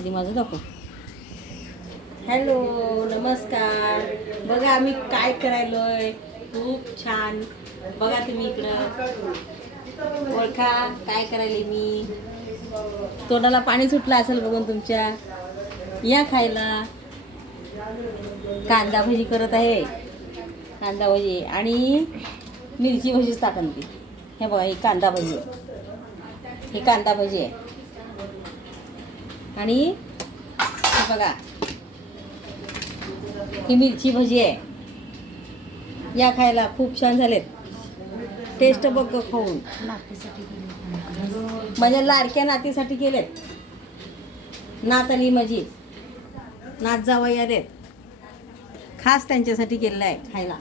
आधी माझं दाखव. हॅलो नमस्कार. बघा आम्ही काय करायलोय. खूप छान. बघा तुम्ही इकडं. ओळखा काय करायले मी? तोंडाला पाणी सुटलं असेल बघून तुमच्या. या खायला. कांदा भजी करत आहे. कांदा भजी. आणि मिरची भजीच टाकन ती हे बघा ही कांदा भजी आहे. ही कांदा भजी आहे. आणि बघा. ही मिरची भजी आहे. या खायला खूप छान झालेत. टेस्ट बघ खाऊन. माझ्या म्हणजे लाडक्या नातीसाठी केलेत. नात आली माझी नात जावा या देत खास त्यांच्यासाठी केलेलं आहे खायला.